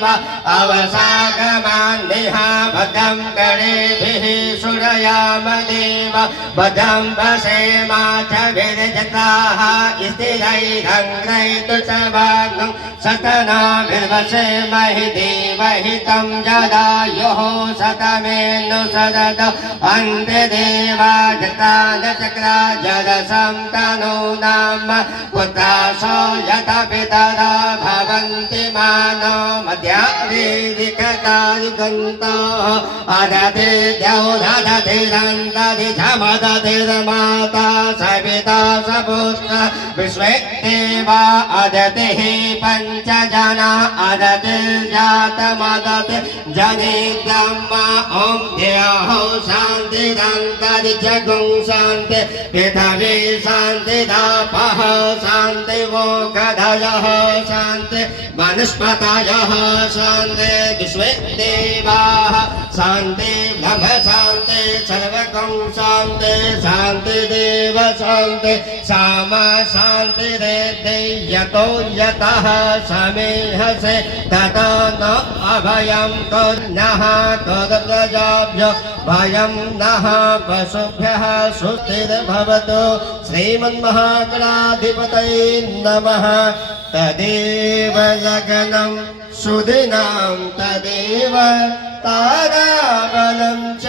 देव अवसागमान्निह भद्रं गणेभिः सुरयाम देव भद्रं वसेमाचभिर्जत्राः स्थिरैरङ्ग्रैतुषभागं सतनाभिर्वसेमहि देवहितं जदायुः शतमेनु सदत अन्त्यदेवा जत्रानचक्रा जलसं तनूनां पुत्रासो यत पितरा भवन्ति मानो मध्यादिकतायुगन्तः अदतिर्द्यौरदतिरन्तरिझमदतिर्माता सविता सपुत्र विश्वे देवा अदतिः पञ्चजना अदतिर्जातमदति जनिद्रह्मा ॐ ध्येयो शान्तिरन्तरिक्षगुं शान्ति पृथिवी शान्तिदापः शान्तिमोक्षधयः शान्ति वनस्पतयः शान्ति विश्वे देवाः शान्ति ब्रह्म शान्ति सर्वगं शान्ति शान्तिदेव शान्ति सामा शान्तिरेद्धि यतो यतः समेहसे ततो न अभयं कुर्नः कुर्वजाभ्यो भयं नः पशुभ्यः सुस्थिर्भवतु श्रीमन्महागणाधिपतये नमः। तदेव लग्नं सुदिनां तदेव ताराबलं च